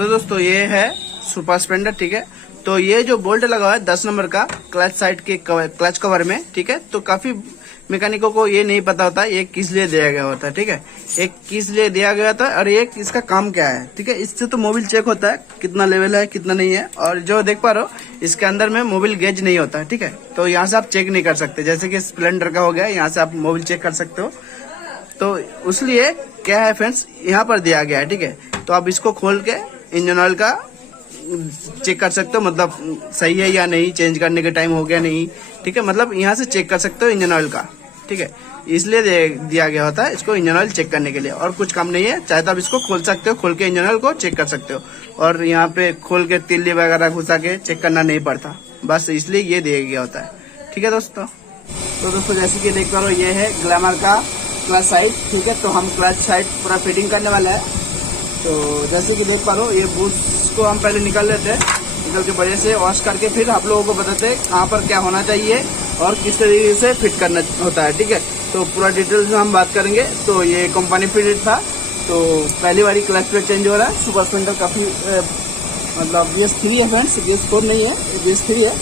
तो दोस्तों ये है सुपर स्प्लेंडर, ठीक है। तो ये जो बोल्ट लगा हुआ है 10 नंबर का क्लच साइड के क्लच कवर में, ठीक है। तो काफी मैकेनिकों को ये नहीं पता होता ये किस लिए दिया गया होता है, ठीक है। एक किस लिए दिया गया था और एक इसका काम क्या है, ठीक है। इससे तो मोबिल चेक होता है कितना लेवल है कितना नहीं है। और जो देख पा रहे हो इसके अंदर में मोबिल गेज नहीं होता है, ठीक है। तो यहाँ से आप चेक नहीं कर सकते, जैसे कि स्प्लेंडर का हो गया, यहाँ से आप मोबिल चेक कर सकते हो। तो इसलिए क्या है फ्रेंड्स, यहाँ पर दिया गया है, ठीक है। तो आप इसको खोल के इंजन ऑयल का चेक कर सकते हो, मतलब सही है या नहीं, चेंज करने के टाइम हो गया नहीं, ठीक है। मतलब यहाँ से चेक कर सकते हो इंजन ऑयल का, ठीक है। इसलिए दिया गया होता है इसको इंजन ऑयल चेक करने के लिए, और कुछ काम नहीं है। चाहे तो आप इसको खोल सकते हो, खोल के इंजन ऑयल को चेक कर सकते हो, और यहाँ पे खोल के तिल्ली वगैरह घुसा के चेक करना नहीं पड़ता, बस इसलिए ये दिया गया होता है, ठीक है दोस्तों। तो दोस्तों जैसे कि देख पा रहे हो ये है ग्लैमर का क्लच साइड, ठीक है। तो हम क्लच साइड पूरा फिटिंग करने वाला है। तो जैसे कि देख पा रहे हो ये बूस्ट को हम पहले निकाल लेते हैं, निकल के बढ़िया से वॉश करके फिर आप लोगों को बताते हैं कहाँ पर क्या होना चाहिए और किस तरीके से फिट करना होता है, ठीक है। तो पूरा डिटेल्स में हम बात करेंगे। तो ये कंपनी फिटेड था, तो पहली बारी क्लच प्लेट चेंज हो रहा है। सुपर स्प्लेंडर काफी मतलब BS3 है फ्रेंड्स, BS4 नहीं है, BS3 है।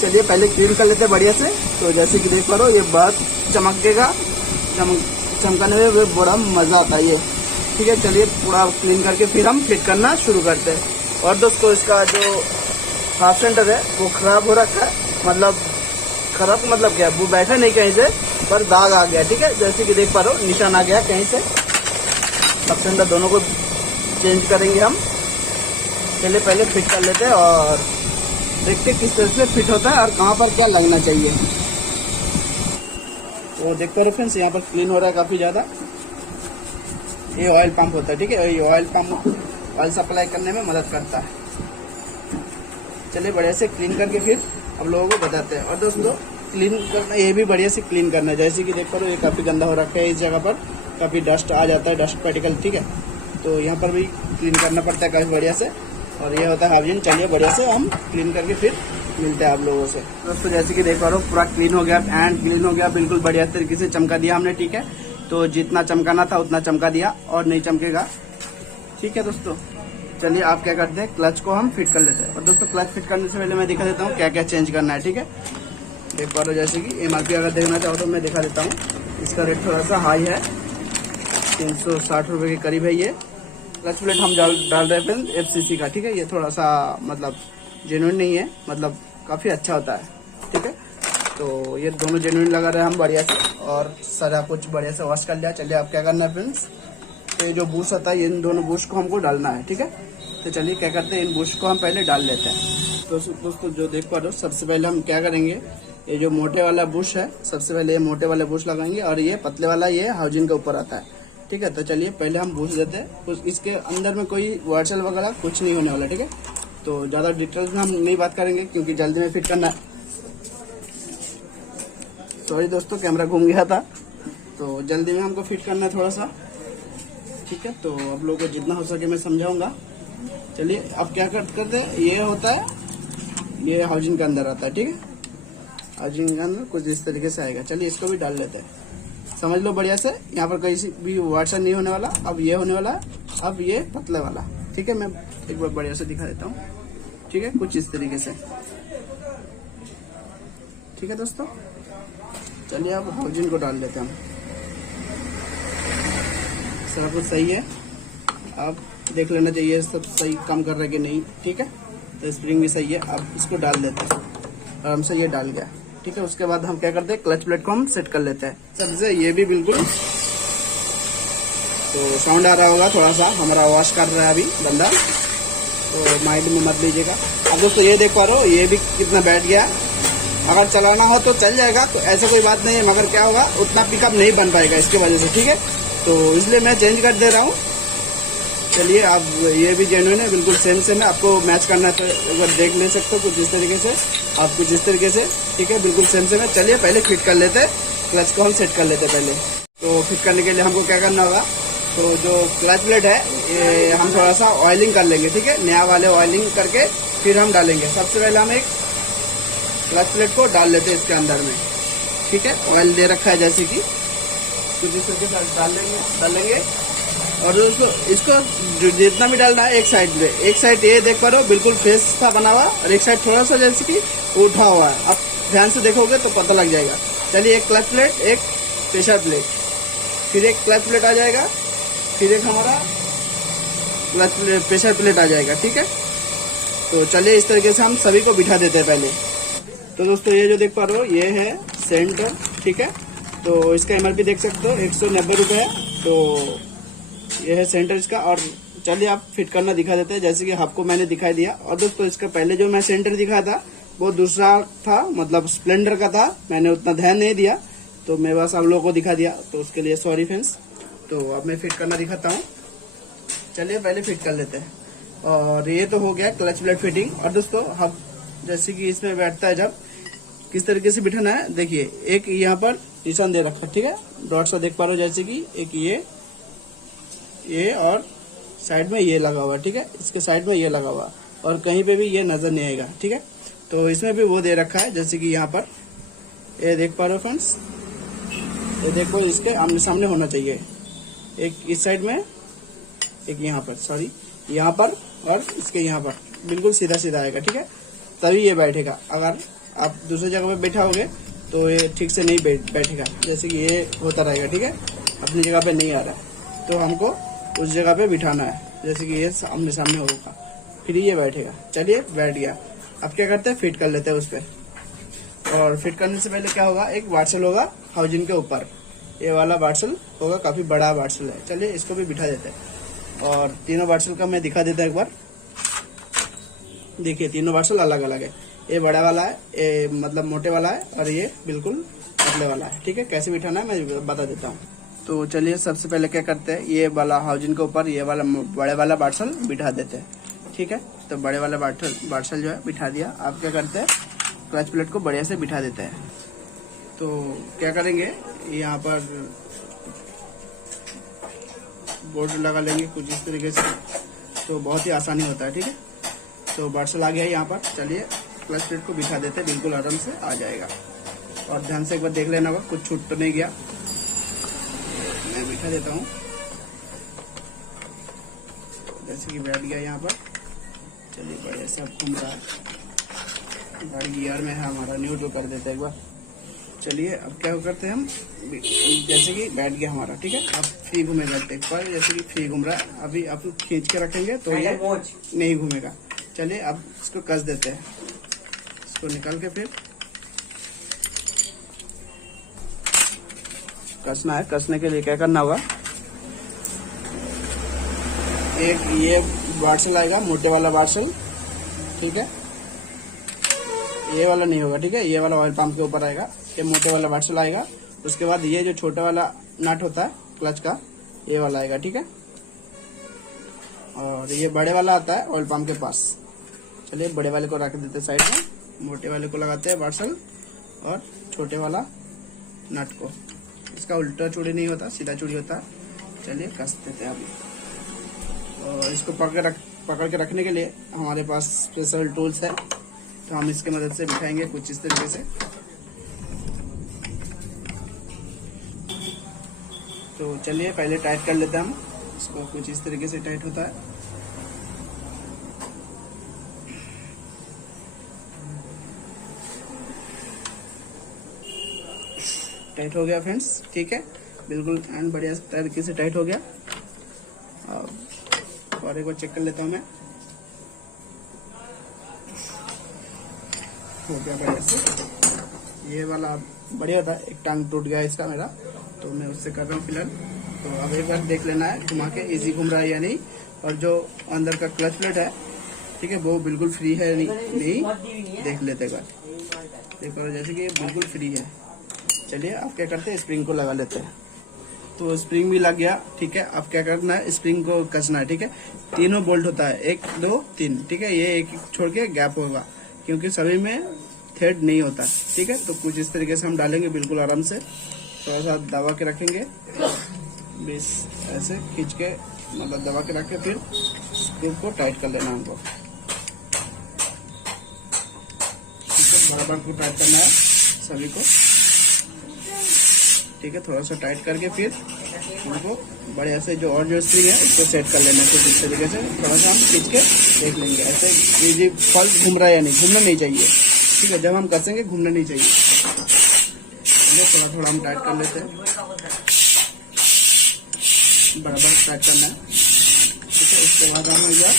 चलिए पहले क्लीन कर लेते हैं बढ़िया से। तो जैसे कि देख पा रहे हो ये बहुत चमकेगा, चमकाने में बड़ा मजा आता है ये, ठीक है। चलिए पूरा क्लीन करके फिर हम फिट करना शुरू करते हैं। और दोस्तों इसका जो हाफ सेंटर है वो खराब हो रखा है, मतलब खराब मतलब क्या, वो बैठा नहीं कहीं से, पर दाग आ गया, ठीक है। जैसे कि देख पा रहे हो निशान आ गया कहीं से। हाफ सेंटर दोनों को चेंज करेंगे हम। चलिए पहले फिट कर लेते हैं और देखते किस तरह से फिट होता है और कहाँ पर क्या लगना चाहिए। तो देख पा रहे फ्रेंड्स यहाँ पर क्लीन हो रहा है काफी ज्यादा। ये ऑयल पंप होता है, ठीक है। ये ऑयल पंप ऑयल सप्लाई करने में मदद करता है। चलिए बढ़िया से क्लीन करके फिर आप लोगों को बताते हैं। और दोस्तों क्लीन करना ये भी बढ़िया से क्लीन करना है। जैसे कि देख पा रहे हो ये काफी गंदा हो रखा है, इस जगह पर काफी डस्ट आ जाता है, डस्ट पार्टिकल, ठीक है। तो यहाँ पर भी क्लीन करना पड़ता है काफी बढ़िया से। और ये होता है हाउजिंग। चलिए बढ़िया से हम क्लीन करके फिर मिलते हैं आप लोगों से। दोस्तों जैसे कि देख पा रहे हो पूरा क्लीन हो गया, एंड क्लीन हो गया बिल्कुल बढ़िया तरीके से चमका दिया हमने, ठीक है। तो जितना चमकाना था उतना चमका दिया और नहीं चमकेगा, ठीक है दोस्तों। चलिए आप क्या करते हैं, क्लच को हम फिट कर लेते हैं। और दोस्तों क्लच फिट करने से पहले मैं दिखा देता हूँ क्या क्या चेंज करना है, ठीक है। देख पा रहे हो जैसे कि MRP अगर देखना चाहो तो मैं दिखा देता हूँ। इसका रेट थोड़ा सा हाई है, 360 रुपये के करीब है। ये क्लच प्लेट हम डाल रहे हैं FCC का, ठीक है। ये थोड़ा सा मतलब जेन्युइन नहीं है, मतलब काफी अच्छा होता है, ठीक है। तो ये दोनों जेन्युइन लगा रहे हैं हम बढ़िया से, और सारा कुछ बढ़िया से वॉश कर लिया। चलिए आप क्या करना है फ्रेंड्स, तो ये जो बूस्ट होता है इन दोनों बूस्ट को हमको डालना है, ठीक है। तो चलिए क्या करते हैं, इन बूस्ट को हम पहले डाल लेते हैं। तो दोस्तों जो देख पा रहे हो सबसे पहले हम क्या करेंगे, ये जो मोटे वाला बुश है सबसे पहले ये मोटे वाले बुश लगाएंगे, और ये पतले वाला ये हाउजिंग के ऊपर आता है, ठीक है। तो चलिए पहले हम बुश देते हैं। इसके अंदर में कोई वार्चल वगैरह कुछ नहीं होने वाला, ठीक है। तो ज्यादा डिटेल्स में हम नहीं बात करेंगे क्योंकि जल्दी में फिट करना है। सॉरी दोस्तों कैमरा घूम गया था, तो जल्दी में हमको फिट करना है थोड़ा सा, ठीक है। तो आप लोगों को जितना हो सके मैं समझाऊंगा। चलिए अब क्या करते हैं, ये होता है ये हाउजिंग के अंदर आता है, ठीक है। हाउजिंग के अंदर कुछ इस तरीके से आएगा। चलिए इसको भी डाल लेते हैं, समझ लो बढ़िया से। यहाँ पर कहीं भी वाटसन नहीं होने वाला। अब ये होने वाला, अब ये पतले वाला, ठीक है। मैं एक बार बढ़िया से दिखा देता हूँ, ठीक है। कुछ इस तरीके से, ठीक है दोस्तों। चलिए अब हाउजिंग को डाल लेते हैं हम। सब कुछ सही है, अब देख लेना चाहिए सब सही काम कर रहा है कि नहीं, ठीक है। तो स्प्रिंग भी सही है। अब इसको डाल देते हैं, आराम से ये डाल गया, ठीक है। उसके बाद हम क्या करते हैं, क्लच प्लेट को हम सेट कर लेते हैं सबसे। ये भी बिल्कुल, तो साउंड आ रहा होगा थोड़ा सा, हमारा वॉश कर रहा है अभी बंदा, तो माइंड में मत लीजिएगा। अब दोस्तों ये देख पा रहे हो ये भी कितना बैठ गया। अगर चलाना हो तो चल जाएगा, तो ऐसा कोई बात नहीं है, मगर क्या होगा उतना पिकअप नहीं बन पाएगा इसकी वजह से, ठीक है। तो इसलिए मैं चेंज कर दे रहा हूँ। चलिए अब ये भी जेन्युइन है, बिल्कुल सेम है। आपको मैच करना है तो अगर देख ले सकते हो कुछ इस तरीके से, आप कुछ इस तरीके से, ठीक है। बिल्कुल सेम है। चलिए पहले फिट कर लेते हैं, क्लच को हम सेट कर लेते हैं पहले। तो फिट करने के लिए हमको क्या करना होगा, तो जो क्लच प्लेट है ये हम थोड़ा सा ऑयलिंग कर लेंगे, ठीक है। नया वाले ऑयलिंग करके फिर हम डालेंगे। सबसे पहले हम एक क्लच प्लेट को डाल लेते हैं इसके अंदर में, ठीक है। ऑयल दे रखा है जैसे कि कुछ इस तरीके से डाल लेंगे। और दोस्तों इसको जितना भी डालना है एक साइड में, एक साइड ये देख पा रहे हो बिल्कुल फेस सा बना हुआ, और एक साइड थोड़ा सा जैसे कि उठा हुआ है। आप ध्यान से देखोगे तो पता लग जाएगा। चलिए एक क्लच प्लेट, एक प्रेशर प्लेट, फिर एक क्लच प्लेट आ जाएगा, फिर एक हमारा प्रेशर प्लेट आ जाएगा। ठीक है, तो चलिए इस तरीके से हम सभी को बिठा देते हैं पहले। तो दोस्तों ये जो देख पा रहे हो ये है सेंटर। ठीक है, तो इसका MRP देख सकते हो 190 रुपये है। तो ये है सेंटर इसका। और चलिए आप फिट करना दिखा देते हैं, जैसे कि आपको मैंने दिखाई दिया। और दोस्तों इसका पहले जो मैं सेंटर दिखाया था वो दूसरा था, मतलब स्प्लेंडर का था, मैंने उतना ध्यान नहीं दिया, तो मैं बस आप लोगों को दिखा दिया, तो उसके लिए सॉरी फ्रेंड्स। तो अब मैं फिट करना दिखाता हूँ। चलिए पहले फिट कर लेते हैं। और ये तो हो गया क्लच प्लेट फिटिंग। और दोस्तों हम जैसे कि इसमें बैठता है जब किस तरीके से बिठाना है, देखिए एक यहाँ पर निशान दे रखा है। ठीक है, डॉट सा देख पा रहे हो, जैसे कि एक ये और साइड में ये लगा हुआ। ठीक है, इसके साइड में ये लगा हुआ, और कहीं पे भी ये नजर नहीं आएगा। ठीक है, तो इसमें भी वो दे रखा है, जैसे कि यहाँ पर ये देख पा रहे हो फ्रेंड्स, ये देखो इसके आमने सामने होना चाहिए, एक इस साइड में, एक यहाँ पर, सॉरी यहाँ पर, और इसके यहाँ पर बिल्कुल सीधा सीधा आएगा। ठीक है, तभी ये बैठेगा। अगर आप दूसरी जगह पे बैठाओगे तो ये ठीक से नहीं बैठेगा, जैसे कि ये होता रहेगा। ठीक है, अपनी जगह पे नहीं आ रहा है, तो हमको उस जगह पे बिठाना है, जैसे कि ये आमने सामने होगा, फिर ये बैठेगा। चलिए बैठ गया। अब क्या करते हैं, फिट कर लेते हैं उस पर। और फिट करने से पहले क्या होगा, एक बार्सल होगा हाउजिंग के ऊपर, ये वाला बार्सल होगा, काफी बड़ा बार्सल है। चलिए इसको भी बिठा देते हैं। और तीनों बार्सल का मैं दिखा देता हूँ एक बार। देखिए तीनों बार्सल अलग अलग है, ये बड़ा वाला है, ये मतलब मोटे वाला है, और ये बिल्कुल पतले वाला है। ठीक है, कैसे बिठाना है मैं बता देता हूँ। तो चलिए सबसे पहले क्या करते हैं, ये वाला हाउजिंग के ऊपर ये वाला बड़े वाला बार्सल बिठा देते हैं। ठीक है, तो बड़े वाला बार्सल जो है बिठा दिया। आप क्या करते हैं, क्लच प्लेट को बढ़िया से बिठा देते हैं। तो क्या करेंगे, यहाँ पर बोर्ड लगा लेंगे कुछ इस तरीके से, तो बहुत ही आसानी होता है। ठीक है, तो बार्सल आ गया यहाँ पर। चलिए क्लच प्लेट को बिठा देते हैं, बिल्कुल आराम से आ जाएगा। और ध्यान से एक बार देख लेना होगा कुछ छूट तो नहीं गया। मैं बिठा देता हूँ, जैसे कि बैठ गया यहाँ पर। चलिए बढ़िया से अब घूम रहा है, गाड़ी गियर में है हमारा, न्यूट्रल कर देते हैं एक बार। चलिए अब क्या करते हैं हम, जैसे कि बैठ गया हमारा। ठीक है, अब फ्री घूमेगा, देख पा रहे जैसे कि फ्री घूम रहा है। अभी आप खींच के रखेंगे तो ये नहीं घूमेगा। चलिए अब इसको कस देते हैं, इसको निकाल के फिर कसना है। कसने के लिए क्या करना होगा, एक ये बार्सल आएगा, मोटे वाला बार्सल। ठीक है, ये वाला नहीं होगा। ठीक है, ये वाला ऑयल पंप के ऊपर आएगा, ये मोटे वाला बार्सल आएगा। उसके बाद ये जो छोटा वाला नट होता है क्लच का, ये वाला आएगा। ठीक है, और ये बड़े वाला आता है ऑयल पंप के पास। चलिए बड़े वाले को रख देते साइड में, मोटे वाले को लगाते हैं बार्सल, और छोटे वाला नट को। इसका उल्टा चूड़ी नहीं होता, सीधा चूड़ी होता है। चलिए कस देते हैं अभी। और इसको पकड़ के रखने के लिए हमारे पास स्पेशल टूल्स है, तो हम इसके मदद से बिठाएंगे कुछ इस तरीके से। तो चलिए पहले टाइट कर लेते हैं हम इसको, कुछ इस तरीके से टाइट होता है। टाइट हो गया फ्रेंड्स। ठीक है, बिल्कुल एंड बढ़िया तरीके से टाइट हो गया। और एक बार चेक कर लेता हूँ मैं, हो गया बढ़िया से। ये वाला बढ़िया था, एक टांग टूट गया इसका मेरा, तो मैं उससे कर रहा हूँ फिलहाल। तो अब एक बार देख लेना है घुमा के इजी घूम रहा है या नहीं। और जो अंदर का क्लच प्लेट है, ठीक है, वो बिल्कुल फ्री है नहीं देख लेते एक बार। देखो जैसे कि बिल्कुल फ्री है। चलिए अब क्या करते हैं, स्प्रिंग को लगा लेते हैं। तो स्प्रिंग भी लग गया। ठीक है, अब क्या करना है, स्प्रिंग को कसना है। ठीक है, तीनों बोल्ट होता है, 1 2 3। ठीक है, ये एक छोड़ के गैप होगा, क्योंकि सभी में थ्रेड नहीं होता। ठीक है, तो कुछ इस तरीके से हम डालेंगे, बिल्कुल आराम से थोड़ा सा दबा के रखेंगे, बस ऐसे खींच के, मतलब दबा के रख के फिर स्क्रू को टाइट कर लेना हमको। बराबर को टाइट करना है सभी को। ठीक है, थोड़ा सा टाइट करके फिर उनको बढ़िया से जो और जो स्प्रिंग है उसको सेट कर लेना कुछ इस तरीके से, थोड़ा सा हम खींच के देख लेंगे ऐसे ये फल घूम रहा है या नहीं, घूमना नहीं चाहिए, ठीक है। जब हम कसेंगे घूमना नहीं चाहिए, थोड़ा थोड़ा हम टाइट कर लेते हैं, बराबर टाइट करना है, ठीक है। उसके बाद हम एक बार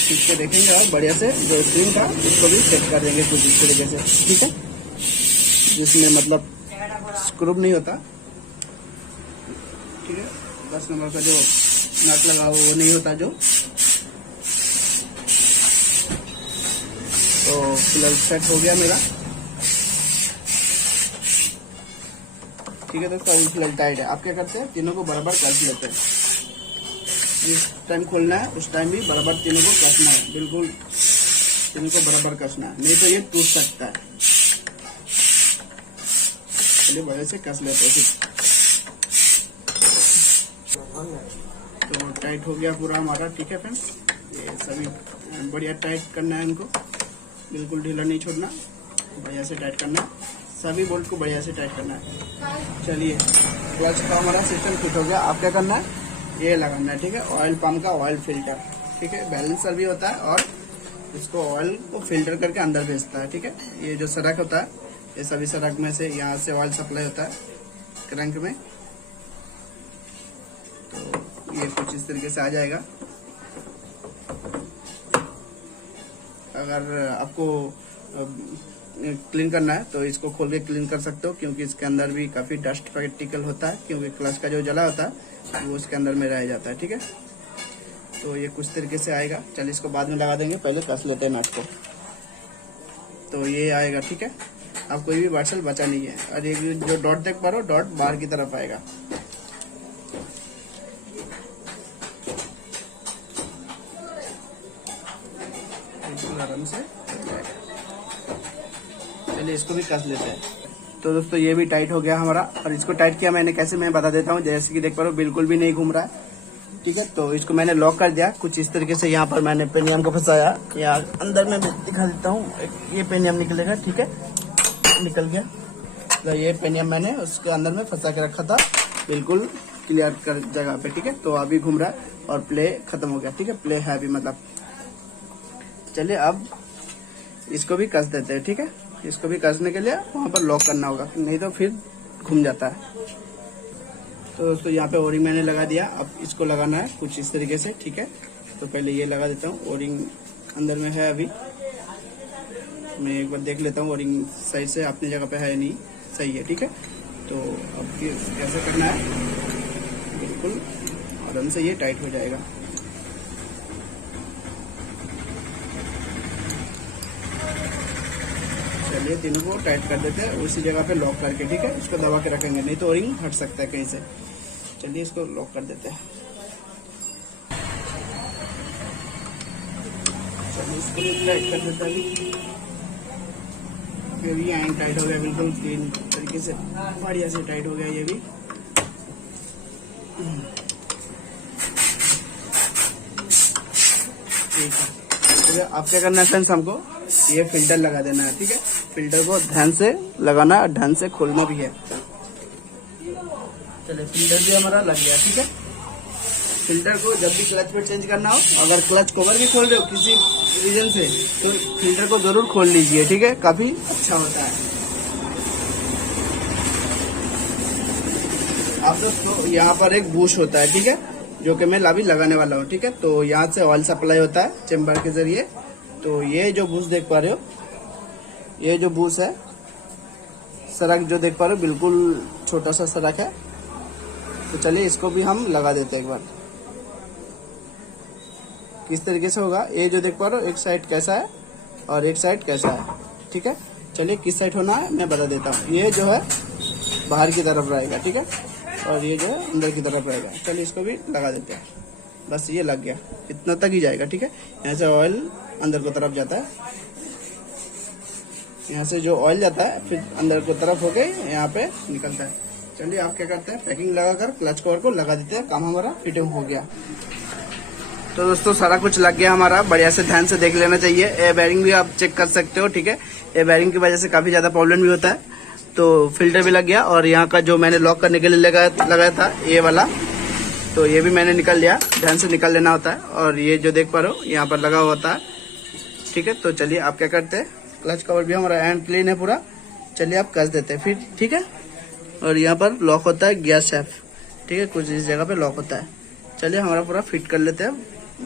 खींच के देखेंगे और बढ़िया से जो स्प्रिंग था उसको भी सेट कर देंगे कुछ इस तरीके से, ठीक है, जिसमें मतलब स्क्रू नहीं होता, ठीक है। 10 नंबर का जो नट लगा हुआ वो नहीं होता जो, तो फिलहाल सेट हो गया मेरा, ठीक है दोस्तों। अभी फिलहाल टाइट है, आप क्या करते हैं तीनों को बराबर कस लेते हैं, जिस टाइम खोलना है उस टाइम भी बराबर तीनों को कसना है, बिल्कुल तीनों को बराबर कसना है, नहीं तो ये टूट सकता है। चलिए बढ़िया से कस लेते हैं फिर। तो टाइट हो गया पूरा हमारा, ठीक है फ्रेंड्स। ये सभी बढ़िया टाइट करना है इनको, बिल्कुल ढीला नहीं छोड़ना, बढ़िया से टाइट करना है, सभी बोल्ट को बढ़िया से टाइट करना है। चलिए क्लच का हमारा सिस्टम फिट हो गया। आप क्या करना है ये लगाना है, ठीक है, ऑयल पंप का ऑयल फिल्टर, ठीक है, बैलेंसर भी होता है और इसको ऑयल को फिल्टर करके अंदर भेजता है, ठीक है। ये जो सड़क होता है, ये सभी सड़क में से यहाँ से ऑयल सप्लाई होता है क्रैंक में, तो ये कुछ इस तरीके से आ जाएगा। अगर आपको क्लीन करना है तो इसको खोल के क्लीन कर सकते हो, क्योंकि इसके अंदर भी काफी डस्ट पार्टिकल होता है, क्योंकि क्लच का जो जला होता है वो इसके अंदर में रह जाता है, ठीक है। तो ये कुछ तरीके से आएगा। चलिए इसको बाद में लगा देंगे, पहले कस लेते हैं नट को। तो ये आएगा, ठीक है। अब कोई भी बार्सल बचा नहीं है, और ये जो डॉट देख पा रहे हो, डॉट बाहर की तरफ आएगा। आराम से चलिए इसको भी कस लेते हैं। तो दोस्तों ये भी टाइट हो गया हमारा, और इसको टाइट किया मैंने कैसे, मैं बता देता हूँ। जैसे कि देख पा रहे हो बिल्कुल भी नहीं घूम रहा है, ठीक है। तो इसको मैंने लॉक कर दिया कुछ इस तरीके से। यहाँ पर मैंने पेनियम को फंसाया, यहाँ अंदर में दिखा देता हूँ, ये पेनियम निकलेगा, ठीक है, निकल गया। तो ये पेनियम मैंने उसके अंदर में फंसा के रखा था, बिल्कुल क्लियर कर जगह पे, ठीक है। तो अभी घूम रहा है और प्ले खत्म हो गया, ठीक है, प्ले है अभी मतलब। चलिए अब इसको भी कस देते हैं, ठीक है। इसको भी कसने के लिए वहां पर लॉक करना होगा, नहीं तो फिर घूम जाता है। तो दोस्तों यहाँ पे ओरिंग मैंने लगा दिया, अब इसको लगाना है कुछ इस तरीके से, ठीक है। तो पहले ये लगा देता हूँ, ओरिंग अंदर में है अभी, मैं एक बार देख लेता हूँ ओरिंग सही से अपनी जगह पे है नहीं, सही है, ठीक है। तो अब कैसे करना है, बिल्कुल आराम से ये टाइट हो जाएगा। चलिए तीनों को टाइट कर देते हैं उसी जगह पे लॉक करके, ठीक है। इसको दबा के रखेंगे, नहीं तो ओरिंग हट सकता है कहीं से। चलिए इसको लॉक कर देते हैं। चलिए इसको भी टाइट कर देते हैं अभी। ये भी टाइट हो गया, बिल्कुल क्लीन तरीके से, बढ़िया से टाइट हो गया ये भी। ठीक है, तो आप क्या करना है फ्रेंड्स, हमको ये फिल्टर लगा देना है, ठीक है। फिल्टर को ध्यान से लगाना है, ध्यान से खोलना भी है। चलिए फिल्टर भी हमारा लग गया, ठीक है। फिल्टर को जब भी क्लच पे चेंज करना हो, अगर क्लच कवर भी खोल रहे हो किसी रीजन से, तो फिल्टर को जरूर खोल लीजिए, ठीक है, काफी अच्छा होता है। आप दोस्तों यहाँ पर एक बूश होता है, ठीक है, जो कि मैं अभी लगाने वाला हूँ, ठीक है। तो यहाँ से ऑयल सप्लाई होता है चेम्बर के जरिए। तो ये जो बूश देख पा रहे हो, ये जो बूश है, सड़क जो देख पा रहे हो, बिल्कुल छोटा सा सड़क है। तो चलिए इसको भी हम लगा देते हैं एक बार। किस तरीके से होगा ये जो देख पा रहे हो, एक साइड कैसा है और एक साइड कैसा है, ठीक है। चलिए किस साइड होना है मैं बता देता हूँ। ये जो है बाहर की तरफ रहेगा, ठीक है, और ये जो है अंदर की तरफ रहेगा। चलिए इसको भी लगा देते हैं। बस ये लग गया, इतना तक ही जाएगा, ठीक है। यहाँ से ऑयल अंदर की तरफ जाता है, यहाँ से जो ऑयल जाता है फिर अंदर की तरफ होके यहाँ पे निकलता है। चलिए आप क्या करते हैं, पैकिंग लगाकर क्लच कवर को लगा देते हैं। काम हमारा फिटिंग हो गया। तो दोस्तों सारा कुछ लग गया हमारा, बढ़िया से ध्यान से देख लेना चाहिए। एयर बैरिंग भी आप चेक कर सकते हो, ठीक है। एयर बैरिंग की वजह से काफी ज्यादा प्रॉब्लम भी होता है। तो फिल्टर भी लग गया, और यहाँ का जो मैंने लॉक करने के लिए लगाया था ये वाला, तो ये भी मैंने निकाल लिया, ध्यान से निकाल लेना होता है। और ये जो देख पा रहे हो यहाँ पर लगा हुआ होता है, ठीक है। तो चलिए आप क्या करते हैं, क्लच कवर भी हमारा हैंड क्लीन है पूरा, चलिए आप कस देते हैं फिर, ठीक है। और यहाँ पर लॉक होता है गियर शेफ, ठीक है, कुछ इस जगह पे लॉक होता है। चलिए हमारा पूरा फिट कर लेते हैं,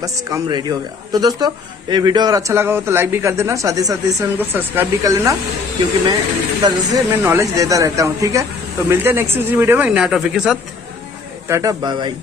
बस काम रेडी हो गया। तो दोस्तों ये वीडियो अगर अच्छा लगा हो तो लाइक भी कर देना, साथ ही साथ इस चैनल को सब्सक्राइब भी कर लेना, क्योंकि मैं इस तरह से मैं नॉलेज देता रहता हूँ, ठीक है। तो मिलते हैं नेक्स्ट वीडियो में नया टॉपिक के साथ। Tata bye bye.